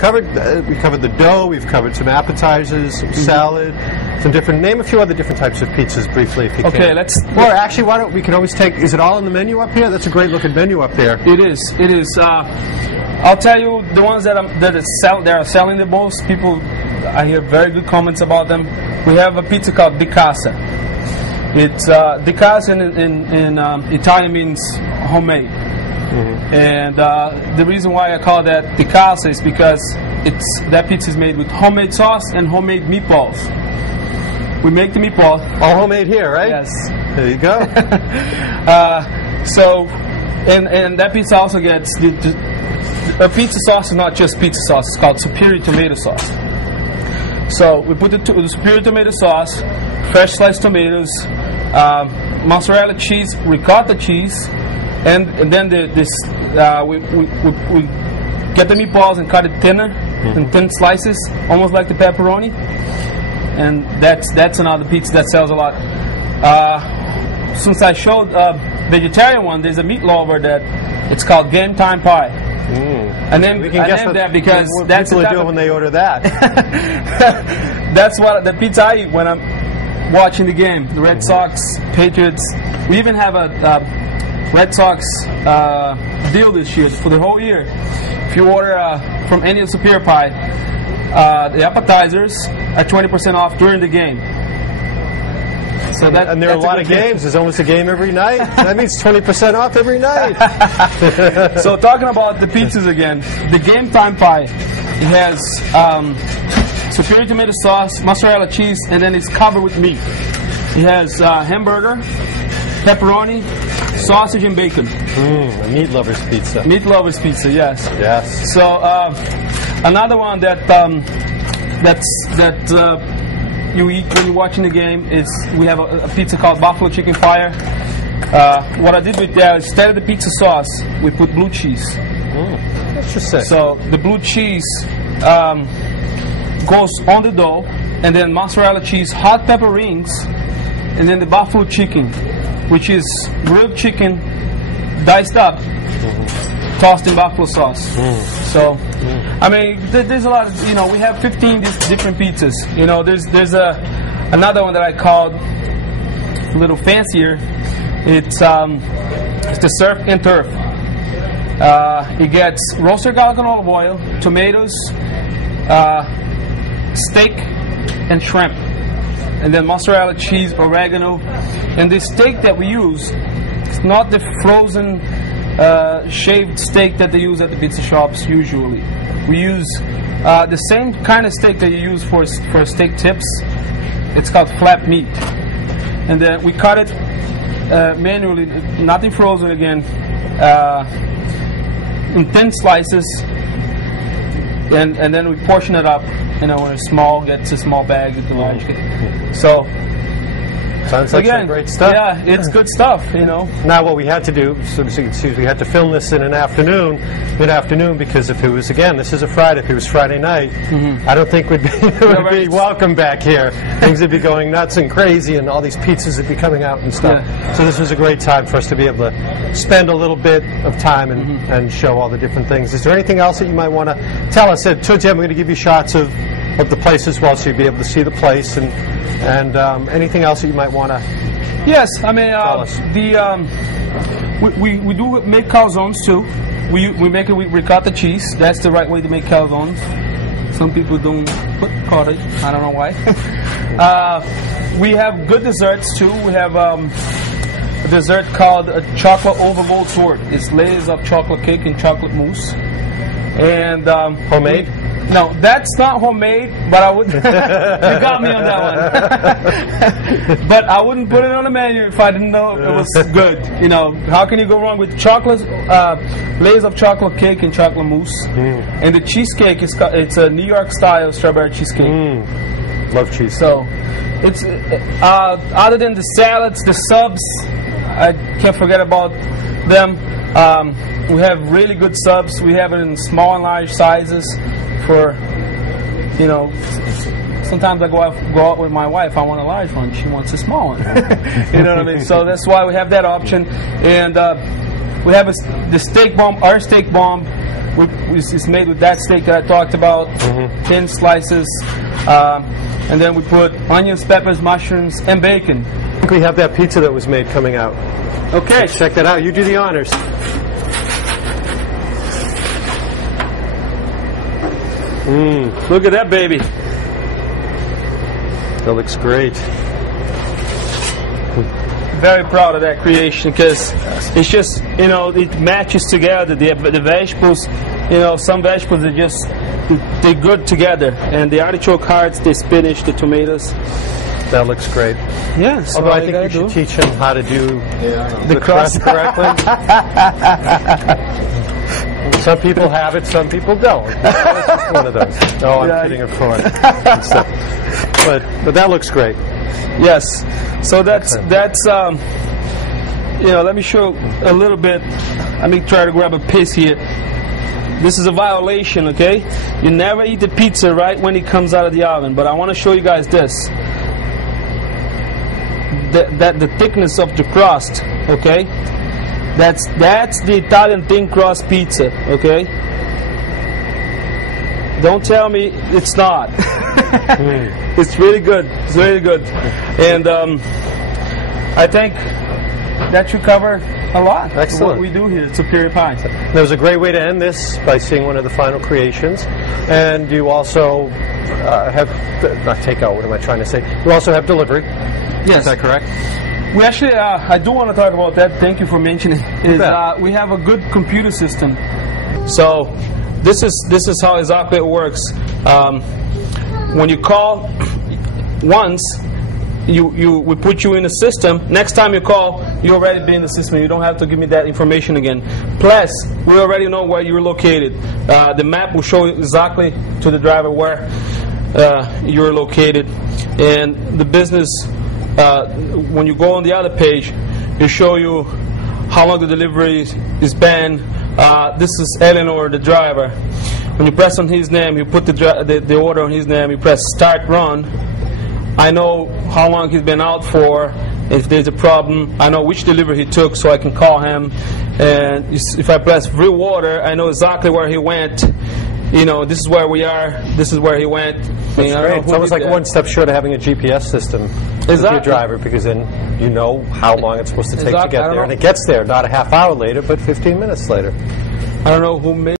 We covered the dough. We've covered some appetizers, some salad, some different. Name a few other different types of pizzas briefly, if you can. Okay, let's. Or actually, why don't we can always take? Is it all on the menu up here? That's a great looking menu up there. It is. It is. I'll tell you the ones that are selling the most. People, I hear very good comments about them. We have a pizza called Di Casa. It's Di Casa in Italian means homemade. And the reason why I call that Di Casa is because that pizza is made with homemade sauce and homemade meatballs. We make the meatball. All homemade here, right? Yes. There you go. And that pizza also gets a pizza sauce is not just pizza sauce. It's called superior tomato sauce. So we put the superior tomato sauce, fresh sliced tomatoes, mozzarella cheese, ricotta cheese. And then we get the meatballs and cut it thinner in thin slices, almost like the pepperoni. And that's another pizza that sells a lot. Since I showed vegetarian one, there's a meat lover that it's called Game Time Pie. I named that because that's people are doing when they order that. That's what the pizza I eat when I'm watching the game. The Red Sox, Patriots. We even have a Red Sox deal this year for the whole year. If you order from any of Superior Pie, the appetizers are 20% off during the game. So and there are a lot of games. There's almost a game every night. That means 20% off every night. So talking about the pizzas again, the Game Time Pie, it has superior tomato sauce, mozzarella cheese, and then it's covered with meat. It has hamburger, pepperoni, sausage, and bacon. A meat lover's pizza. Meat lover's pizza, yes. Yes. So another one that you eat when you're watching the game is we have a pizza called Buffalo Chicken Fire. What I did with that, instead of the pizza sauce, we put blue cheese. Interesting. So the blue cheese goes on the dough, and then mozzarella cheese, hot pepper rings, and then the buffalo chicken, which is grilled chicken diced up, tossed in buffalo sauce. So, I mean, there's a lot of, we have 15 different pizzas. There's another one that I called a little fancier. It's the Surf and Turf. It gets roasted garlic and olive oil, tomatoes, steak, and shrimp. And then mozzarella cheese, oregano. And the steak that we use, it's not the frozen shaved steak that they use at the pizza shops usually. We use the same kind of steak that you use for steak tips. It's called flap meat. And then we cut it manually, nothing frozen again, in thin slices. And then we portion it up. When a small gets a small bag, it's a large. So sounds like some great stuff. Yeah, it's good stuff, Now what we had to do, so you can see, we had to film this in mid-afternoon, because if it was, again, this is a Friday, if it was Friday night, I don't think we'd be welcome back here. Things would be going nuts and crazy, and all these pizzas would be coming out and stuff. Yeah. So this was a great time for us to be able to spend a little bit of time and show all the different things. Is there anything else that you might want to tell us? Towards the end, we're going to give you shots of the place as well, so you'll be able to see the place and anything else that you might want to. Yes, I mean tell us. We do make calzones too. We make it with ricotta cheese. That's the right way to make calzones. Some people don't put cottage. I don't know why. We have good desserts too. We have a dessert called a chocolate over gold sword. It's layers of chocolate cake and chocolate mousse. And homemade. No, that's not homemade, but I would. You got me on that one. But I wouldn't put it on the menu if I didn't know it was good. How can you go wrong with chocolate, layers of chocolate cake and chocolate mousse? And the cheesecake it's a New York style strawberry cheesecake. Love cheese. So, it's other than the salads, the subs, I can't forget about them. We have really good subs. We have it in small and large sizes. For sometimes I go out with my wife. I want a large one. She wants a small one. You know what I mean? So that's why we have that option. And we have the steak bomb. Our steak bomb it's made with that steak that I talked about, thin slices, and then we put onions, peppers, mushrooms, and bacon. I think we have that pizza that was made coming out. Okay. Let's check that out. You do the honors. Look at that baby. That looks great. Very proud of that creation because it's just, you know, it matches together. The vegetables, you know, some vegetables are just, they're good together. And the artichoke hearts, the spinach, the tomatoes. That looks great. Yeah. So although I think you should teach him how to do the crust correctly. Some people have it, some people don't. It's just one of those. No, I'm kidding, of course. But that looks great. Yes. So that's you know, let me show a little bit. Let me try to grab a piece here. This is a violation, okay? You never eat the pizza right when it comes out of the oven. But I want to show you guys this. The thickness of the crust, okay? That's the Italian thin crust pizza, okay? Don't tell me it's not. It's really good. It's really good. And I think that should cover a lot. Excellent. Of what we do here at Superior Pie. There was a great way to end this by seeing one of the final creations. And you also have, not takeout, what am I trying to say? You also have delivery. Yes. Is that correct? We actually, I do want to talk about that. Thank you for mentioning. We have a good computer system. So this is how exactly it works. When you call once, we put you in the system. Next time you call, you already be in the system. You don't have to give me that information again. Plus, we already know where you're located. The map will show exactly to the driver where you're located, and the business. When you go on the other page, it show you how long the delivery is been. This is Eleanor, the driver. When you press on his name, you put the order on his name. You press start run. I know how long he's been out for. If there's a problem, I know which delivery he took, so I can call him. And if I press brew water, I know exactly where he went. You know, this is where we are. This is where he went. That's great. It's almost like one step short of having a GPS system with your driver, because then you know how long it's supposed to take to get there, and it gets there not a half hour later, but 15 minutes later. I don't know who made